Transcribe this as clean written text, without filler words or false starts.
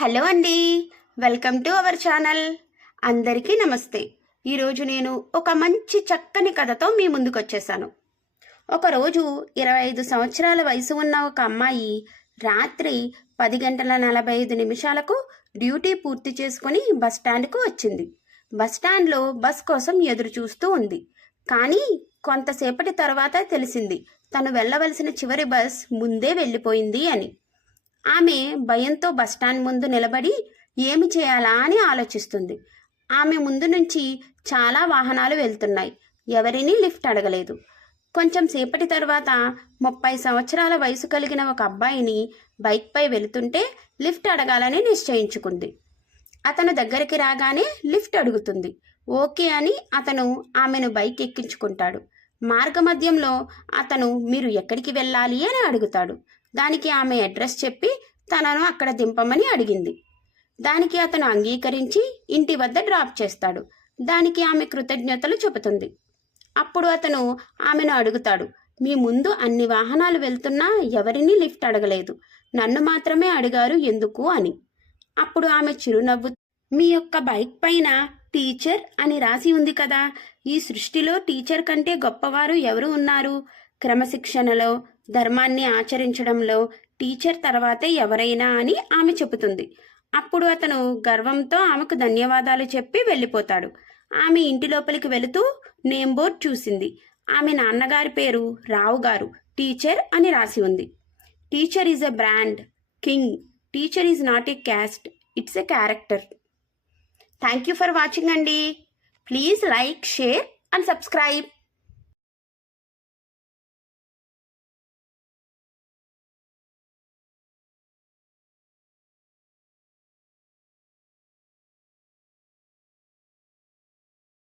Hello అండి, welcome to our channel. అందరికీ నమస్తే. ఈరోజు నేను ఒక మంచి చక్కని కథతో మీ ముందుకు వచ్చేసాను. ఒకరోజు 25 సంవత్సరాల వయసు ఉన్న ఒక అమ్మాయి రాత్రి 10:45 డ్యూటీ పూర్తి చేసుకుని బస్టాండ్కు వచ్చింది. బస్టాండ్లో బస్ కోసం ఎదురు చూస్తూ ఉంది. కానీ కొంతసేపటి తర్వాత తెలిసింది తను వెళ్ళవలసిన చివరి బస్ ముందే వెళ్ళిపోయింది అని. ఆమె భయంతో బస్టాండ్ ముందు నిలబడి ఏమి చేయాలా అని ఆలోచిస్తుంది. ఆమె ముందు నుంచి చాలా వాహనాలు వెళ్తున్నాయి. ఎవరినీ లిఫ్ట్ అడగలేదు. కొంచెం సేపటి తర్వాత 30 సంవత్సరాల వయసు కలిగిన ఒక అబ్బాయిని బైక్పై వెళుతుంటే లిఫ్ట్ అడగాలని నిశ్చయించుకుంది. అతను దగ్గరికి రాగానే లిఫ్ట్ అడుగుతుంది. ఓకే అని అతను ఆమెను బైక్ ఎక్కించుకుంటాడు. మార్గమధ్యంలో అతను మీరు ఎక్కడికి వెళ్ళాలి అని అడుగుతాడు. దానికి ఆమె అడ్రస్ చెప్పి తనను అక్కడ దింపమని అడిగింది. దానికి అతను అంగీకరించి ఇంటి వద్ద డ్రాప్ చేస్తాడు. దానికి ఆమె కృతజ్ఞతలు చెబుతుంది. అప్పుడు అతను ఆమెను అడుగుతాడు, మీ ముందు అన్ని వాహనాలు వెళ్తున్నా ఎవరినీ లిఫ్ట్ అడగలేదు, నన్ను మాత్రమే అడిగారు ఎందుకు అని. అప్పుడు ఆమె చిరునవ్వు, మీ యొక్క బైక్ పైన టీచర్ అని రాసి ఉంది కదా, ఈ సృష్టిలో టీచర్ కంటే గొప్పవారు ఎవరు ఉన్నారు? క్రమశిక్షణలో, ధర్మాన్ని ఆచరించడంలో టీచర్ తర్వాతే ఎవరైనా అని ఆమె చెబుతుంది. అప్పుడు అతను గర్వంతో ఆమెకు ధన్యవాదాలు చెప్పి వెళ్ళిపోతాడు. ఆమె ఇంటి లోపలికి వెళుతూ నేమ్ బోర్డ్ చూసింది. ఆమె నాన్నగారి పేరు రావు గారు. టీచర్ అని రాసి ఉంది. Teacher is a brand, king. Teacher is not a caste, it's a character. Thank you for watching అండి. Please like, share and subscribe.